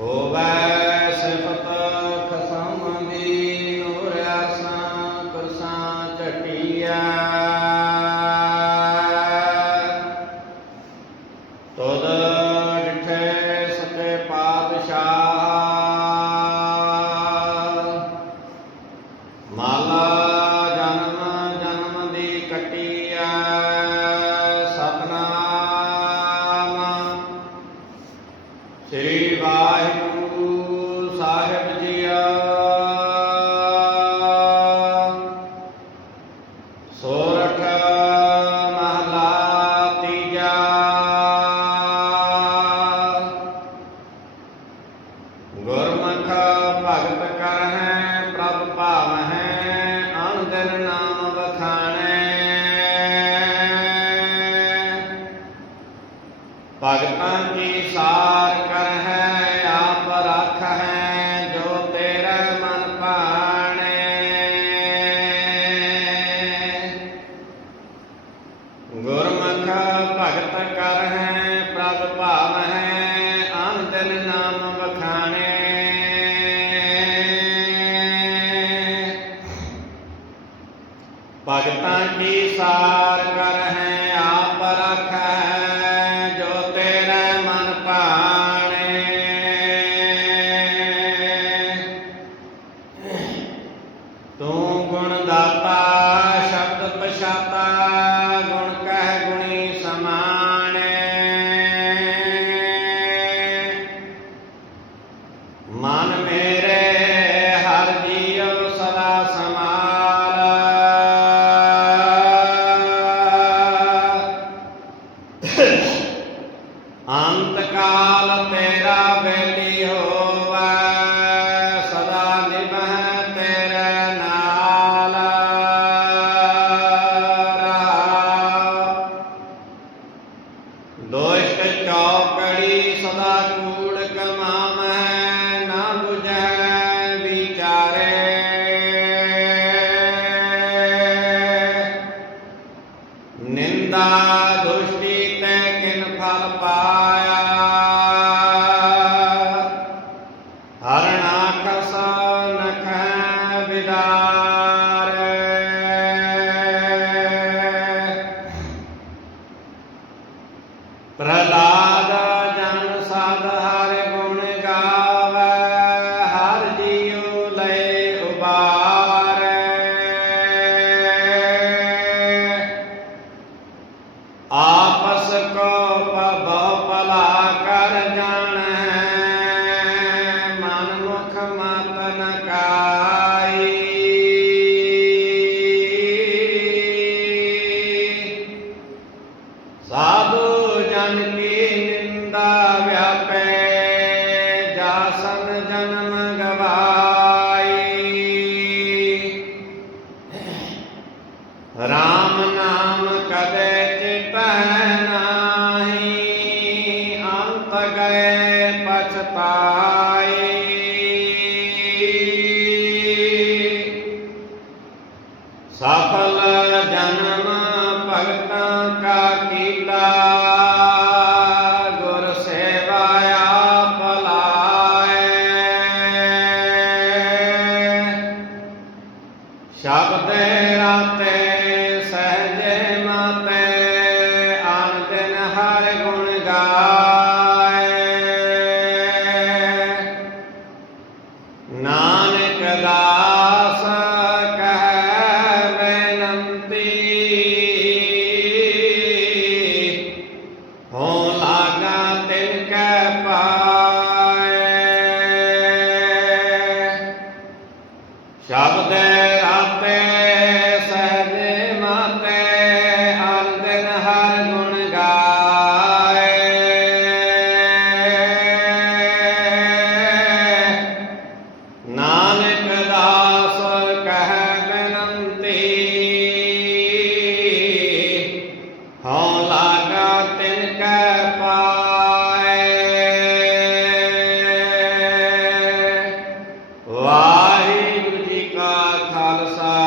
ਹੋਵੈ ਸਿਫਤ ਖਸਮ ਦੀ ਨੂਰ ਆਸਾਂ ਕੁਰਸਾਂ ਝਟੀਆ ਤੁਧ ਡਿਠੇ ਸਤੇ ਪਾਤਸ਼ਾਹ। ਮਾਲਾ ਜਨਮ ਜਨਮ ਦੀ ਕਟਿਆ ਸਤਨਾਮ। ਸ੍ਰੀ ਸੋਰਠ ਮਹਲਾ ਤੀਜਾ। ਗੁਰਮੁਖ ਭਗਤ ਕਰਹਿ ਪ੍ਰਭ ਭਾਵਹਿ ਅਨ ਨਾਮ ਵਖਾਣੈ। ਭਗਤਾਂ ਕੀ ਸਾਰ ਕਰਹਿ ਕੀ ਸਾਰ ਕਰਹਿ ਆਪ ਰਖੈ ਜੋ ਤੇਰੇ ਮਨ ਭਾਣੈ। ਤੂੰ ਗੁਣ ਦਾਤਾ ਸ਼ਬਦ ਪਛਾਤਾ ਦੁਸ਼ਟ ਚੌਕੜੀ ਸਦਾ ਕੂੜ ਕਮਾ प्रहलाद ਜਨਮ ਗਵਾਈ ਰਾਮ ਨਾਮ ਕਦੇ ਚਿਤੈ ਸ਼ਬਦੇ ਰਾਤੇ ਸਹਜੇ ਮਾਤੇ ਆਨ ਦਿਨ ਹਰ ਗੁਣ ਗਾਏ। ਨਾਨਕ ਦਾ ਖਾਲਸਾ